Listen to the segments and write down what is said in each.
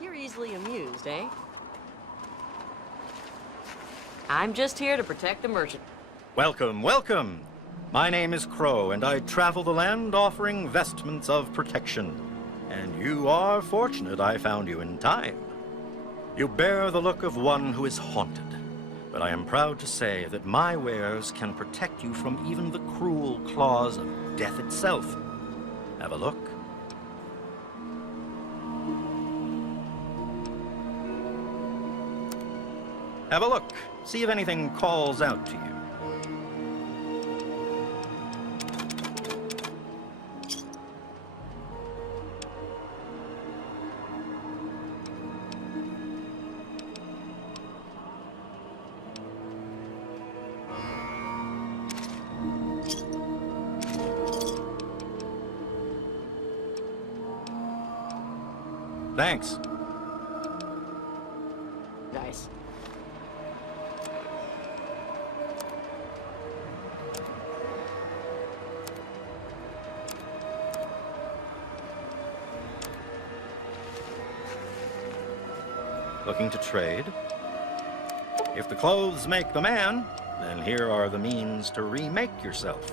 You're easily amused, eh? I'm just here to protect the merchant. Welcome, welcome! My name is Crow, and I travel the land offering vestments of protection. And you are fortunate I found you in time. You bear the look of one who is haunted, but I am proud to say that my wares can protect you from even the cruel claws of death itself. Have a look. Have a look. See if anything calls out to you. Thanks. Nice. Looking to trade? If the clothes make the man, then here are the means to remake yourself.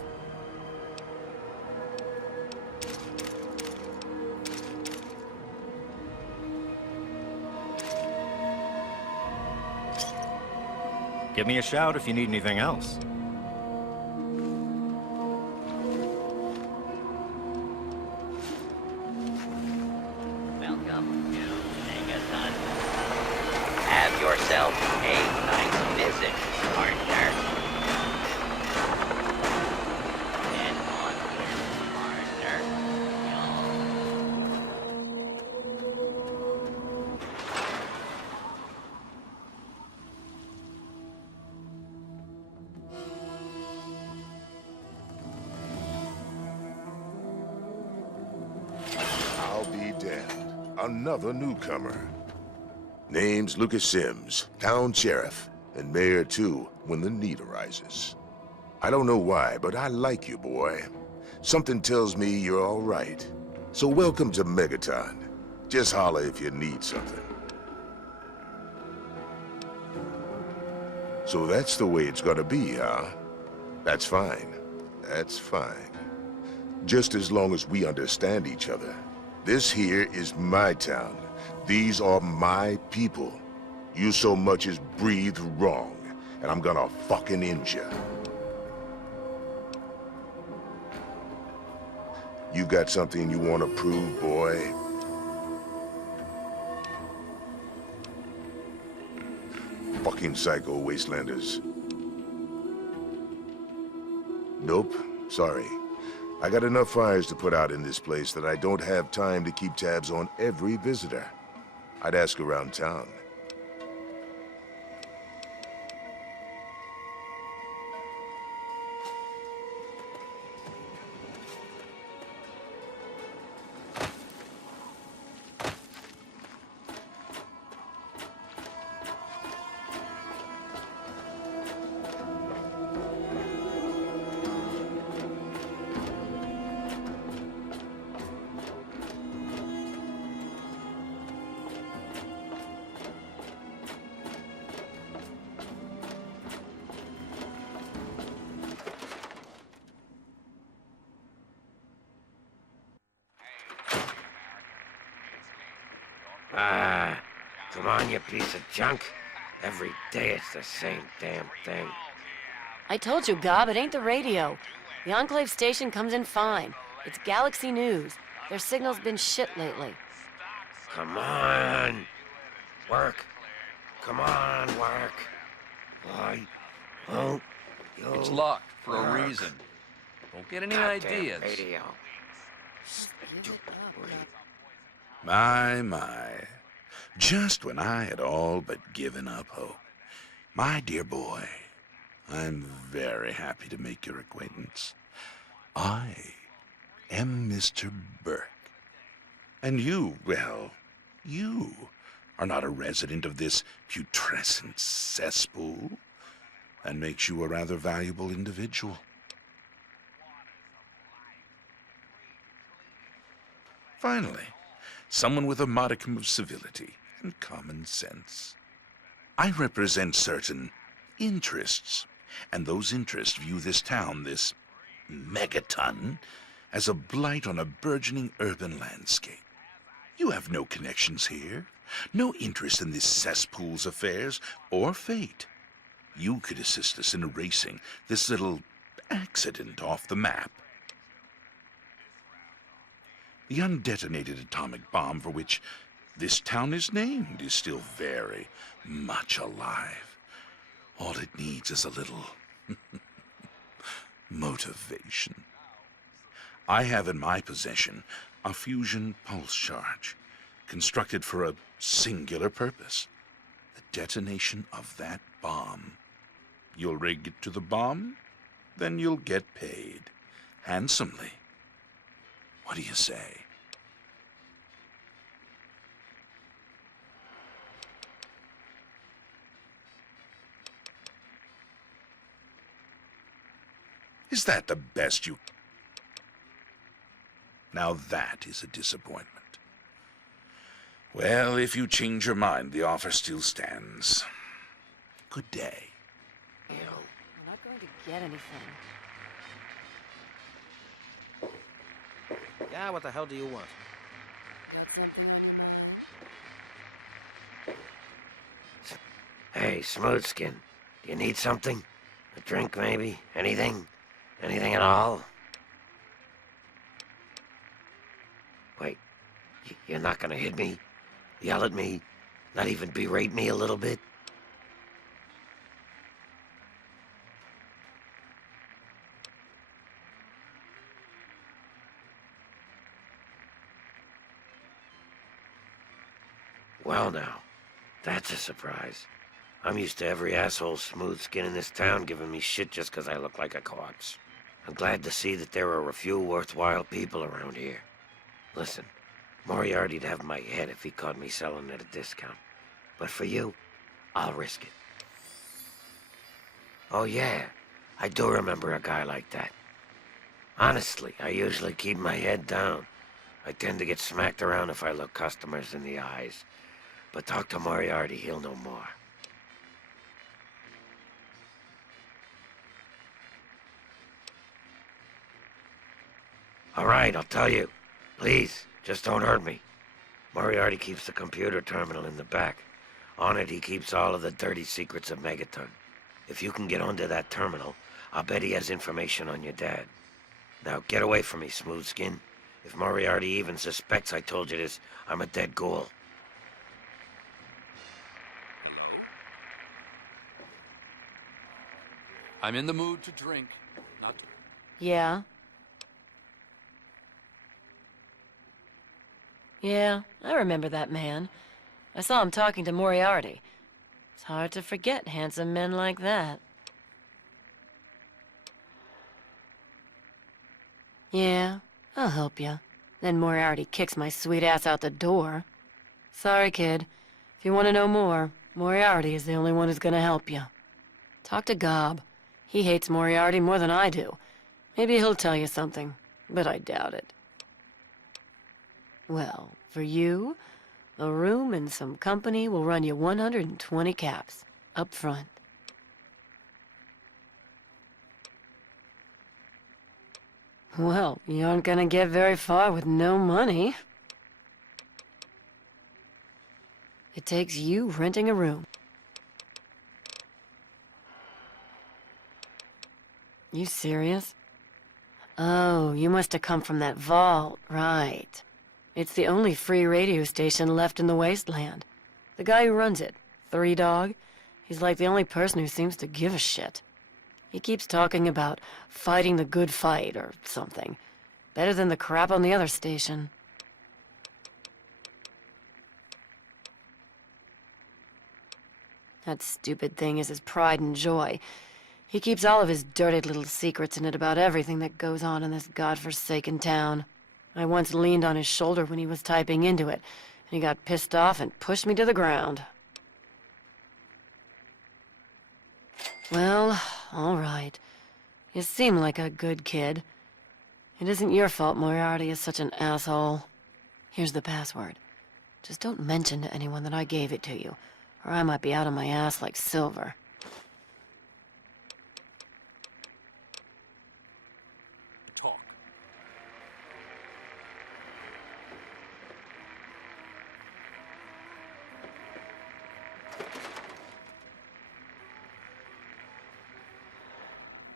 Give me a shout if you need anything else. Welcome to Megaton. Have yourself a nice visit, partner. And onward, partner. I'll be damned. Another newcomer. Name's Lucas Sims, town sheriff, and mayor too, when the need arises. I don't know why, but I like you, boy. Something tells me you're all right. So welcome to Megaton. Just holler if you need something. So that's the way it's gonna be, huh? That's fine. That's fine. Just as long as we understand each other. This here is my town. These are my people. You so much as breathe wrong, and I'm gonna fucking end you. You got something you want to prove, boy? Fucking psycho wastelanders. Nope, sorry. I got enough fires to put out in this place that I don't have time to keep tabs on every visitor. I'd ask around town. Ah, come on, you piece of junk. Every day it's the same damn thing. I told you, Gob, it ain't the radio. The Enclave station comes in fine. It's Galaxy News. Their signal's been shit lately. Come on. Work. Come on, work. Why won't you It's locked for a work? reason. Don't get any Goddamn ideas. radio. Give it up, Gob. My. Just when I had all but given up hope. My dear boy, I'm very happy to make your acquaintance. I am Mr. Burke. And you, well, you are not a resident of this putrescent cesspool. That makes you a rather valuable individual. Finally, someone with a modicum of civility and common sense. I represent certain interests, and those interests view this town, this Megaton, as a blight on a burgeoning urban landscape. You have no connections here, no interest in this cesspool's affairs or fate. You could assist us in erasing this little accident off the map. The undetonated atomic bomb for which this town is named is still very much alive. All it needs is a little motivation. I have in my possession a fusion pulse charge, constructed for a singular purpose: the detonation of that bomb. You'll rig it to the bomb, then you'll get paid handsomely. What do you say? Is that the best you... Now that is a disappointment. Well, if you change your mind, the offer still stands. Good day. We're not going to get anything. Yeah, what the hell do you want? Got something? Hey, Smoothskin, do you need something? A drink, maybe? Anything? Anything at all? Wait, you're not gonna hit me? Yell at me? Not even berate me a little bit? Well now, that's a surprise. I'm used to every asshole smooth skin in this town giving me shit just 'cause I look like a corpse. I'm glad to see that there are a few worthwhile people around here. Listen, Moriarty'd have my head if he caught me selling at a discount. But for you, I'll risk it. Oh yeah, I do remember a guy like that. Honestly, I usually keep my head down. I tend to get smacked around if I look customers in the eyes. But talk to Moriarty, he'll know more. All right, I'll tell you. Please, just don't hurt me. Moriarty keeps the computer terminal in the back. On it, he keeps all of the dirty secrets of Megaton. If you can get onto that terminal, I'll bet he has information on your dad. Now, get away from me, Smoothskin. If Moriarty even suspects I told you this, I'm a dead ghoul. I'm in the mood to drink, not to... Yeah? Yeah, I remember that man. I saw him talking to Moriarty. It's hard to forget handsome men like that. Yeah, I'll help you. Then Moriarty kicks my sweet ass out the door. Sorry, kid. If you want to know more, Moriarty is the only one who's gonna help you. Talk to Gob. He hates Moriarty more than I do. Maybe he'll tell you something, but I doubt it. Well, for you, a room and some company will run you 120 caps, up front. Well, you aren't gonna get very far with no money. It takes you renting a room. You serious? Oh, you must have come from that vault, right. It's the only free radio station left in the wasteland. The guy who runs it, Three Dog, he's like the only person who seems to give a shit. He keeps talking about fighting the good fight or something. Better than the crap on the other station. That stupid thing is his pride and joy. He keeps all of his dirty little secrets in it about everything that goes on in this godforsaken town. I once leaned on his shoulder when he was typing into it, and he got pissed off and pushed me to the ground. Well, all right. You seem like a good kid. It isn't your fault Moriarty is such an asshole. Here's the password. Just don't mention to anyone that I gave it to you, or I might be out of my ass like silver. Talk.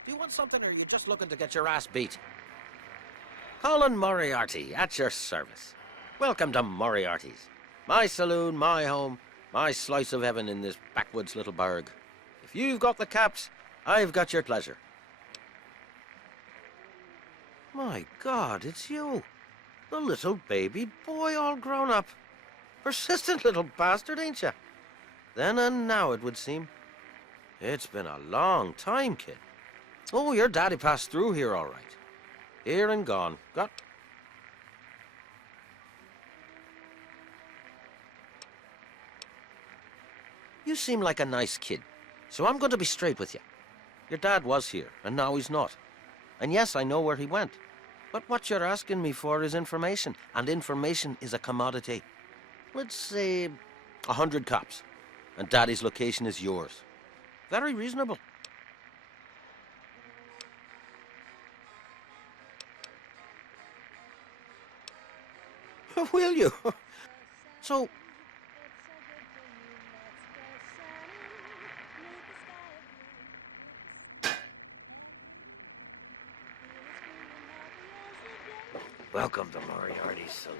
Do you want something, or are you just looking to get your ass beat? Colin Moriarty, at your service. Welcome to Moriarty's. My saloon, my home, my slice of heaven in this backwoods little burg. If you've got the caps, I've got your pleasure. My God, it's you. The little baby boy all grown up. Persistent little bastard, ain't you? Then and now, it would seem. It's been a long time, kid. Oh, your daddy passed through here all right. Here and gone. Got... You seem like a nice kid, so I'm going to be straight with you. Your dad was here, and now he's not. And yes, I know where he went. But what you're asking me for is information, and information is a commodity. Let's say 100 cops, and Daddy's location is yours. Very reasonable. Will you? So... Welcome to Moriarty's saloon.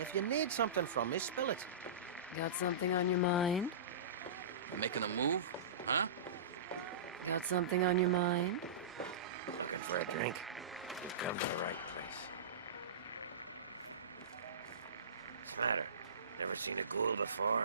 If you need something from me, spill it. Got something on your mind? You making a move? Huh? Got something on your mind? Looking for a drink? You've come to the right place. What's the matter? Never seen a ghoul before?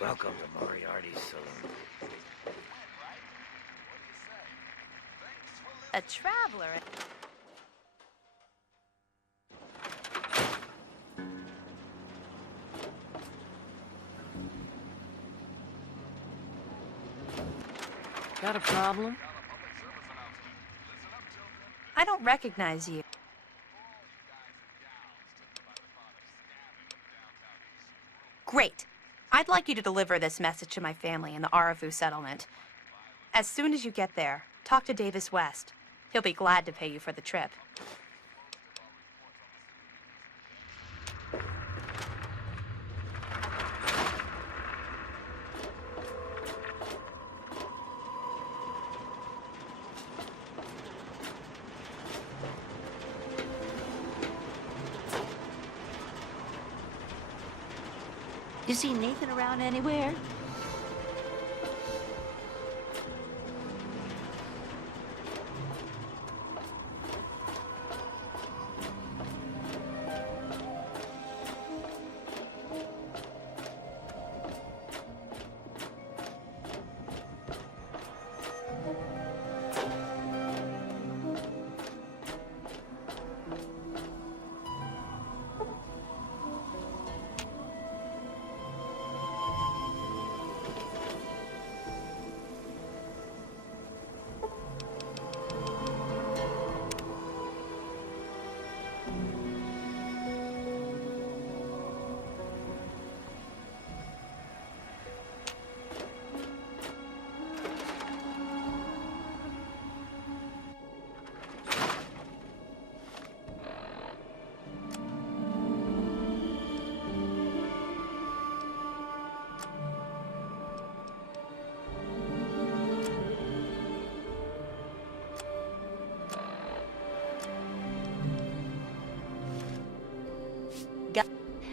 Welcome to Moriarty's saloon. A traveler. Got a problem? I don't recognize you. Great. I'd like you to deliver this message to my family in the Arafu settlement. As soon as you get there, talk to Davis West. He'll be glad to pay you for the trip. You see Nathan around anywhere?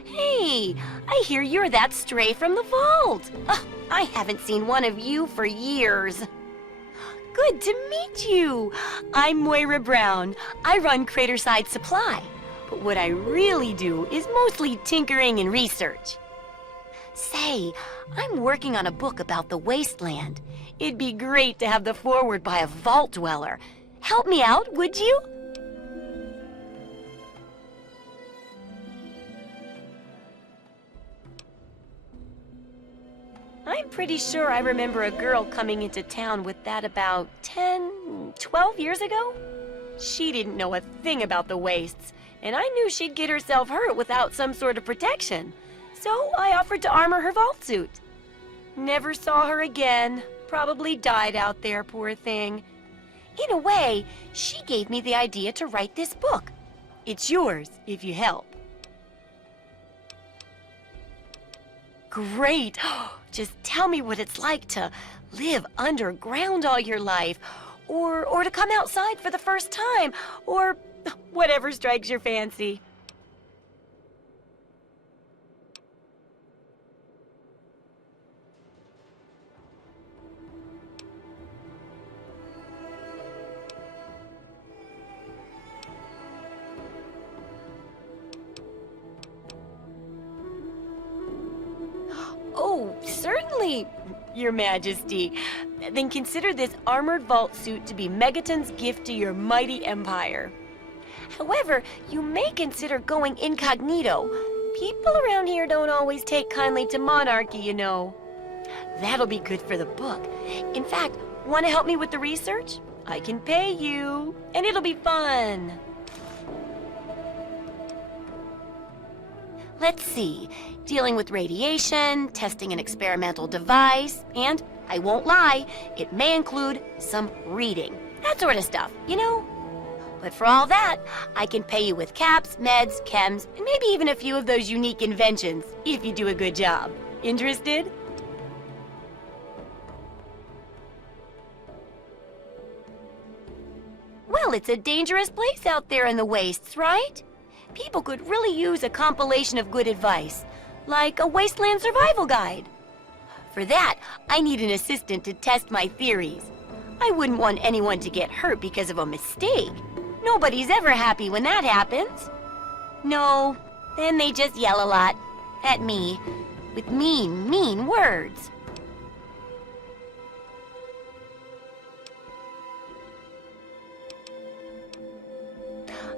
Hey, I hear you're that stray from the vault. I haven't seen one of you for years. Good to meet you. I'm Moira Brown. I run Craterside Supply. But what I really do is mostly tinkering and research. Say, I'm working on a book about the wasteland. It'd be great to have the foreword by a vault dweller. Help me out, would you? I'm pretty sure I remember a girl coming into town with that about 10, 12 years ago. She didn't know a thing about the wastes, and I knew she'd get herself hurt without some sort of protection. So I offered to armor her vault suit. Never saw her again. Probably died out there, poor thing. In a way, she gave me the idea to write this book. It's yours, if you help. Great! Just tell me what it's like to live underground all your life, or to come outside for the first time, or whatever strikes your fancy. Oh, certainly, Your Majesty. Then consider this armored vault suit to be Megaton's gift to your mighty empire. However, you may consider going incognito. People around here don't always take kindly to monarchy, you know. That'll be good for the book. In fact, want to help me with the research? I can pay you, and it'll be fun. Let's see, dealing with radiation, testing an experimental device, and, I won't lie, it may include some reading. That sort of stuff, you know? But for all that, I can pay you with caps, meds, chems, and maybe even a few of those unique inventions, if you do a good job. Interested? Well, it's a dangerous place out there in the wastes, right? People could really use a compilation of good advice, like a wasteland survival guide. For that, I need an assistant to test my theories. I wouldn't want anyone to get hurt because of a mistake. Nobody's ever happy when that happens. No, then they just yell a lot at me with mean, mean words.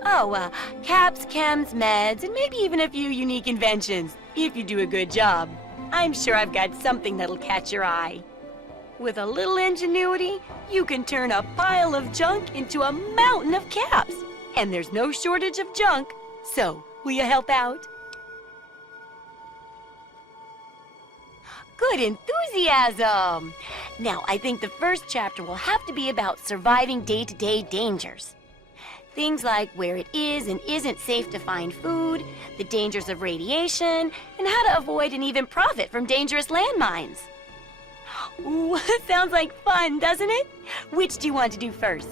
Oh, caps, chems, meds, and maybe even a few unique inventions, if you do a good job. I'm sure I've got something that'll catch your eye. With a little ingenuity, you can turn a pile of junk into a mountain of caps. And there's no shortage of junk. So, will you help out? Good enthusiasm! Now, I think the first chapter will have to be about surviving day-to-day dangers. Things like where it is and isn't safe to find food, the dangers of radiation, and how to avoid and even profit from dangerous landmines. Ooh, sounds like fun, doesn't it? Which do you want to do first?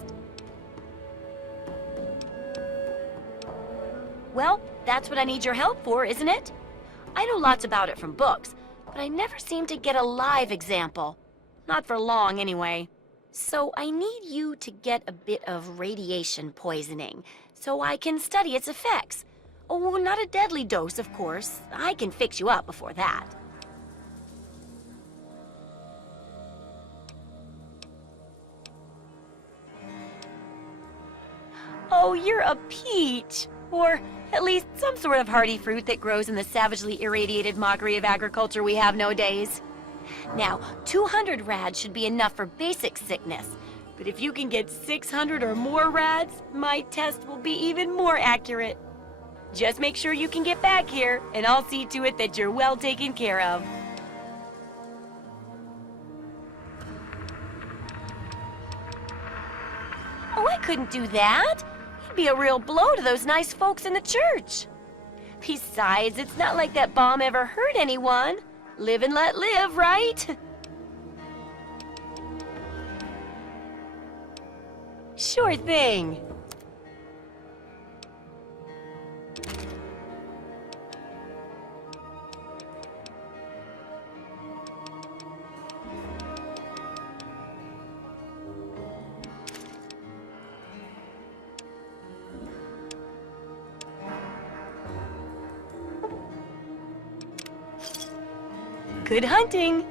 Well, that's what I need your help for, isn't it? I know lots about it from books, but I never seem to get a live example. Not for long, anyway. So I need you to get a bit of radiation poisoning, so I can study its effects. Oh, not a deadly dose, of course. I can fix you up before that. Oh, you're a peach. Or at least some sort of hardy fruit that grows in the savagely irradiated mockery of agriculture we have nowadays. Now, 200 rads should be enough for basic sickness. But if you can get 600 or more rads, my test will be even more accurate. Just make sure you can get back here, and I'll see to it that you're well taken care of. Oh, I couldn't do that. It'd be a real blow to those nice folks in the church. Besides, it's not like that bomb ever hurt anyone. Live and let live, right? Sure thing. Good hunting!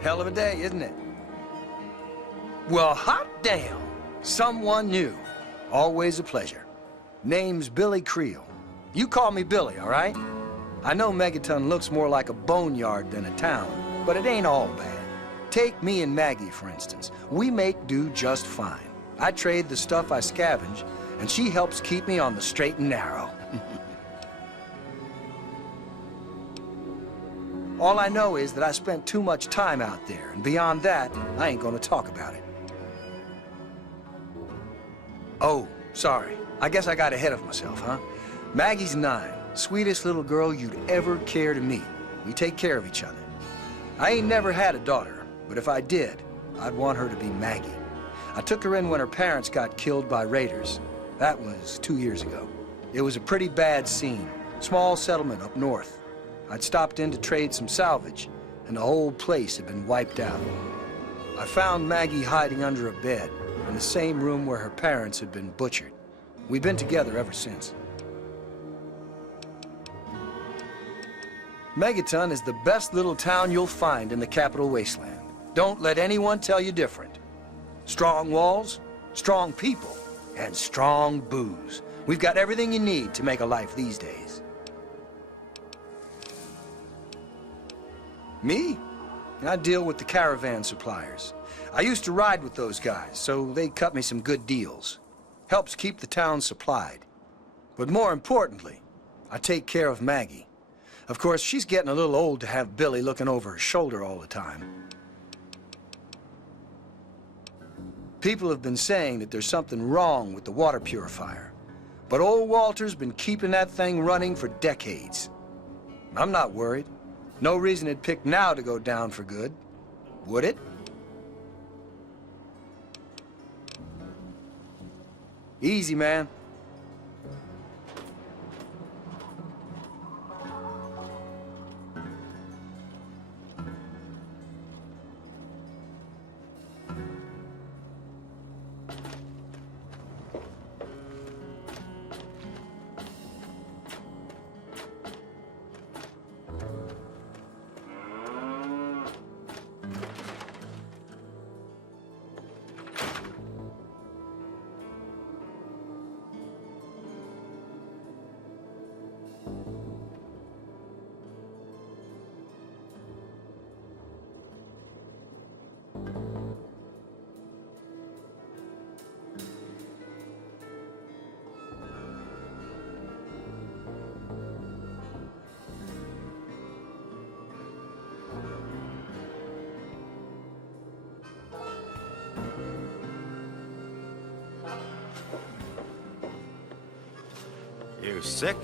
Hell of a day, isn't it? Well, hot damn! Someone new. Always a pleasure. Name's Billy Creel. You call me Billy, all right? I know Megaton looks more like a boneyard than a town, but it ain't all bad. Take me and Maggie, for instance. We make do just fine. I trade the stuff I scavenge, and she helps keep me on the straight and narrow. All I know is that I spent too much time out there, and beyond that, I ain't gonna talk about it. Oh, sorry. I guess I got ahead of myself, huh? Maggie's 9. Sweetest little girl you'd ever care to meet. We take care of each other. I ain't never had a daughter, but if I did, I'd want her to be Maggie. I took her in when her parents got killed by raiders. That was 2 years ago. It was a pretty bad scene. Small settlement up north. I'd stopped in to trade some salvage, and the whole place had been wiped out. I found Maggie hiding under a bed in the same room where her parents had been butchered. We've been together ever since. Megaton is the best little town you'll find in the capital wasteland. Don't let anyone tell you different. Strong walls, strong people, and strong booze. We've got everything you need to make a life these days. Me? I deal with the caravan suppliers. I used to ride with those guys, so they cut me some good deals. Helps keep the town supplied. But more importantly, I take care of Maggie. Of course, she's getting a little old to have Billy looking over her shoulder all the time. People have been saying that there's something wrong with the water purifier. But old Walter's been keeping that thing running for decades. I'm not worried. No reason it'd pick now to go down for good, would it? Easy, man. You sick?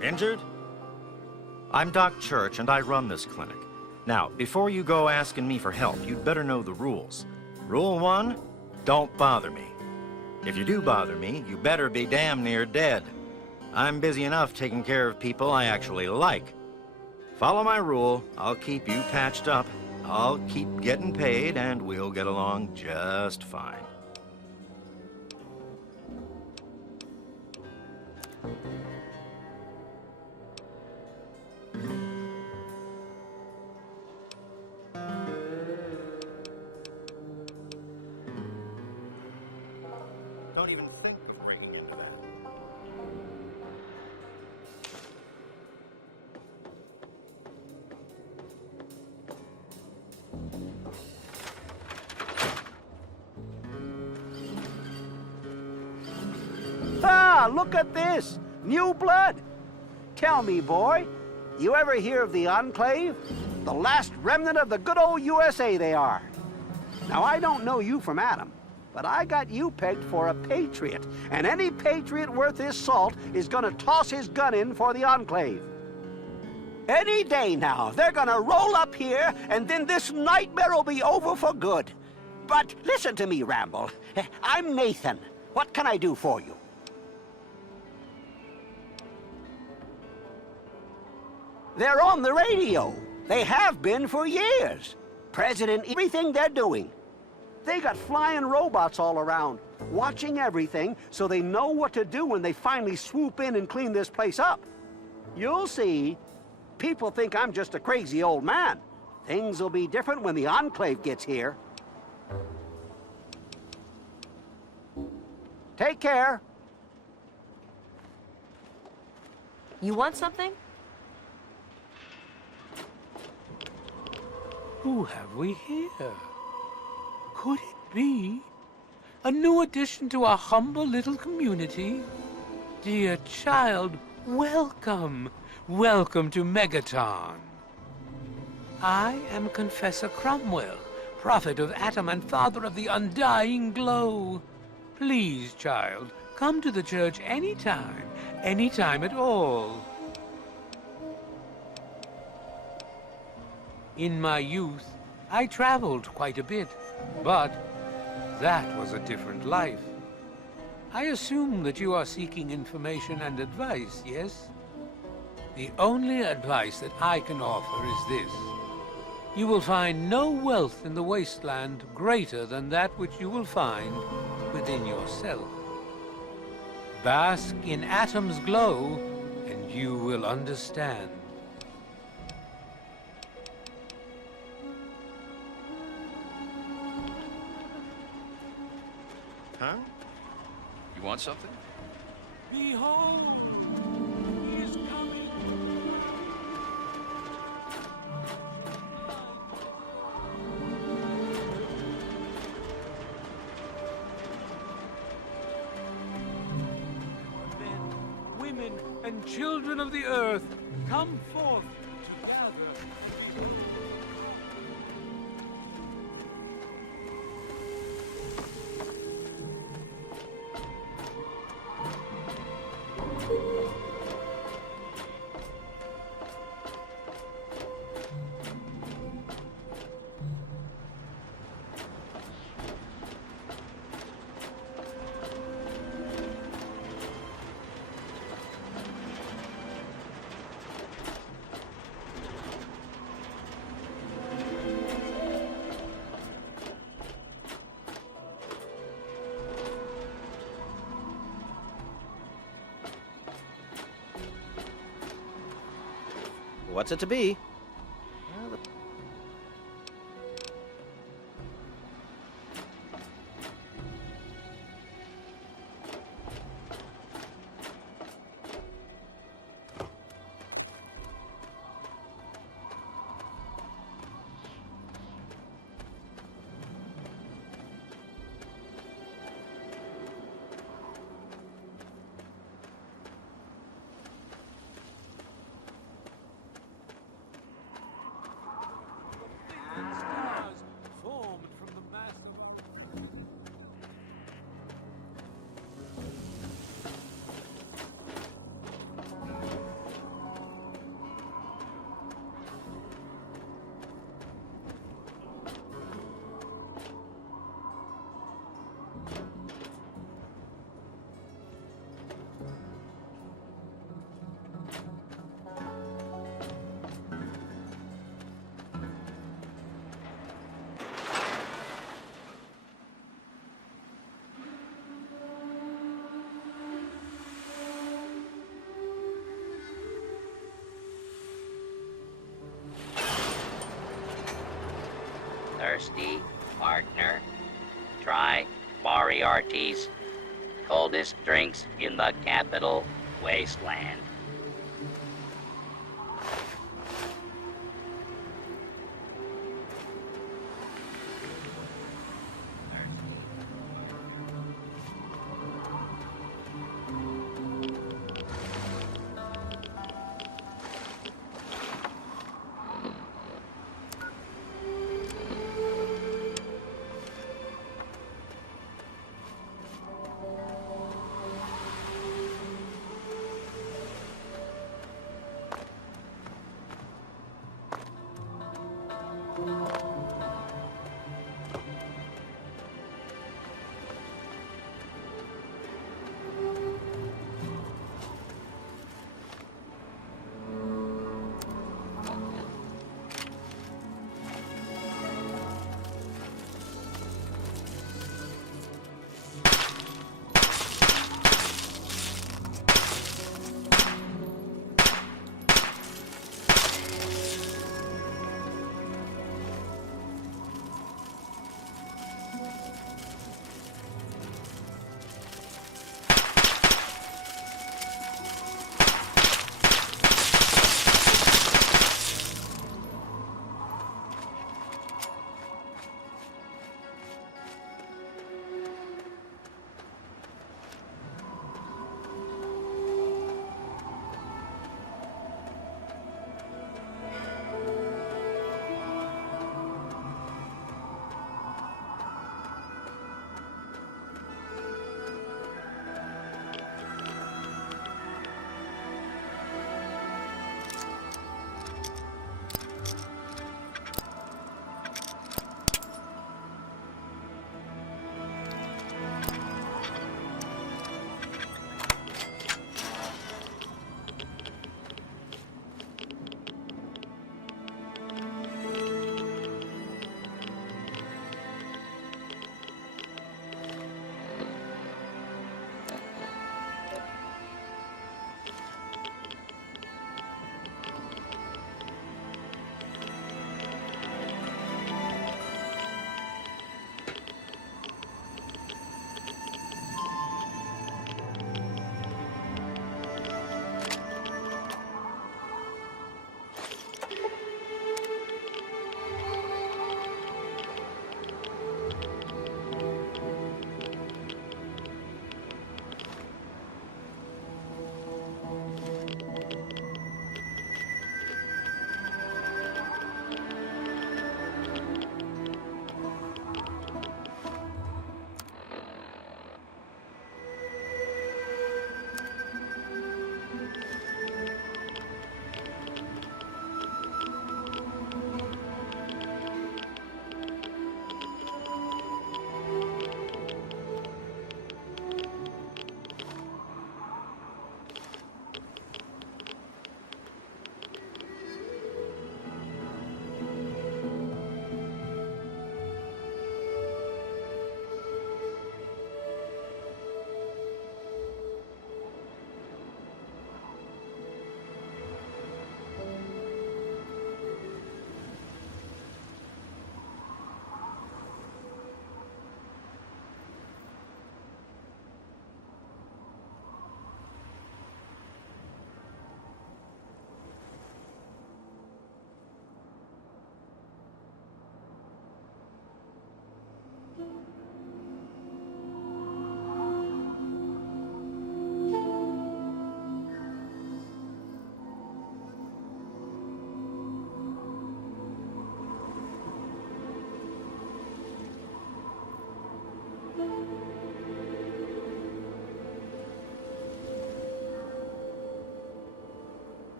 Injured? I'm Doc Church, and I run this clinic. Now, before you go asking me for help, you'd better know the rules. Rule 1, don't bother me. If you do bother me, you better be damn near dead. I'm busy enough taking care of people I actually like. Follow my rule, I'll keep you patched up, I'll keep getting paid, and we'll get along just fine. Don't even think of breaking into that. Ah, look at this! New blood! Tell me, boy, you ever hear of the Enclave? The last remnant of the good old USA they are. Now, I don't know you from Adam, but I got you pegged for a patriot, and any patriot worth his salt is gonna toss his gun in for the Enclave. Any day now, they're gonna roll up here, and then this nightmare will be over for good. But listen to me, Ramble. I'm Nathan. What can I do for you? They're on the radio. They have been for years. President, everything they're doing. They got flying robots all around, watching everything so they know what to do when they finally swoop in and clean this place up. You'll see. People think I'm just a crazy old man. Things will be different when the Enclave gets here. Take care. You want something? Who have we here? Could it be a new addition to our humble little community? Dear child, welcome. Welcome to Megaton. I am Confessor Cromwell, prophet of Atom and father of the undying glow. Please, child, come to the church anytime at all. In my youth, I traveled quite a bit, but that was a different life. I assume that you are seeking information and advice, yes? The only advice that I can offer is this. You will find no wealth in the wasteland greater than that which you will find within yourself. Bask in Atom's glow, and you will understand. Huh? You want something? Behold, he is coming. Men, women, and children of the earth, come forth together. What's it to be? thirsty, partner? Try Moriarty's coldest drinks in the capital wasteland.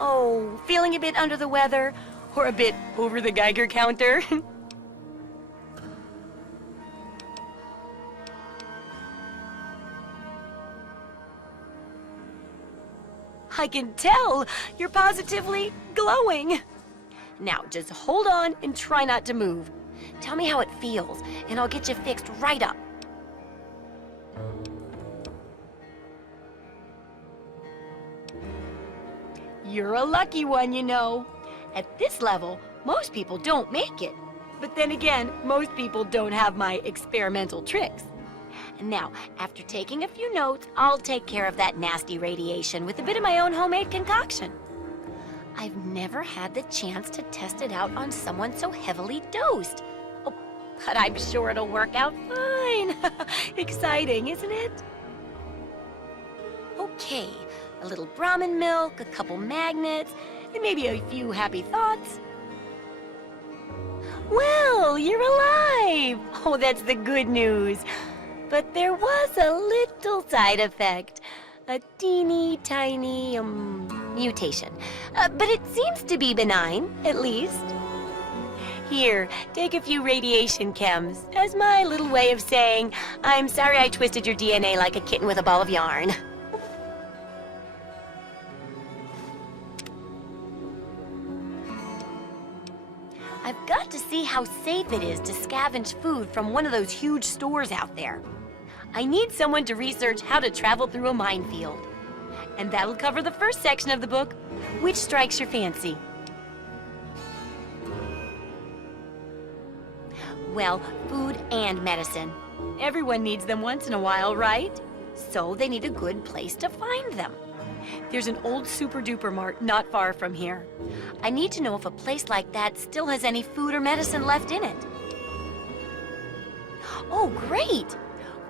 Oh, feeling a bit under the weather? Or a bit over the Geiger counter? I can tell! You're positively glowing! Now, just hold on and try not to move. Tell me how it feels, and I'll get you fixed right up. You're a lucky one, you know. At this level, most people don't make it. But then again, most people don't have my experimental tricks. And now, after taking a few notes, I'll take care of that nasty radiation with a bit of my own homemade concoction. I've never had the chance to test it out on someone so heavily dosed. Oh, but I'm sure it'll work out fine. Exciting, isn't it? Okay, a little Brahmin milk, a couple magnets, and maybe a few happy thoughts. Well, you're alive! Oh, that's the good news. But there was a little side effect. A teeny tiny, mutation. But it seems to be benign, at least. Here, take a few radiation chems as my little way of saying, I'm sorry I twisted your DNA like a kitten with a ball of yarn. I've got to see how safe it is to scavenge food from one of those huge stores out there. I need someone to research how to travel through a minefield. And that'll cover the first section of the book. Which strikes your fancy? Well, food and medicine. Everyone needs them once in a while, right? So they need a good place to find them. There's an old super-duper mart not far from here. I need to know if a place like that still has any food or medicine left in it. Oh, great!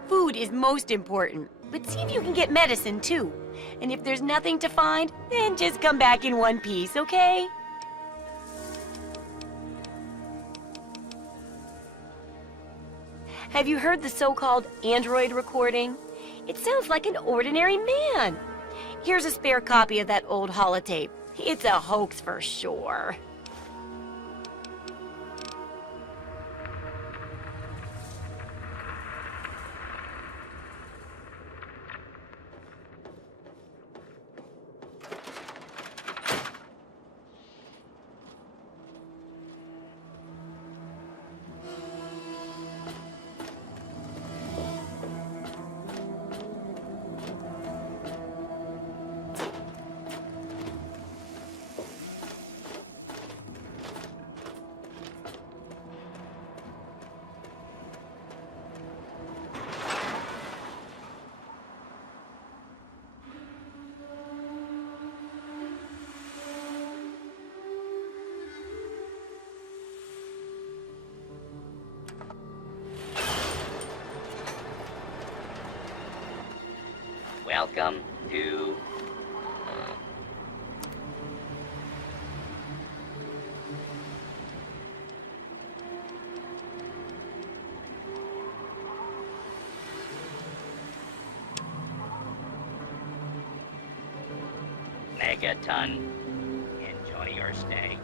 Food is most important, but see if you can get medicine too. And if there's nothing to find, then just come back in one piece, okay? Have you heard the so-called android recording? It sounds like an ordinary man. Here's a spare copy of that old holotape. It's a hoax for sure. Welcome to... Megaton. Enjoy your stay.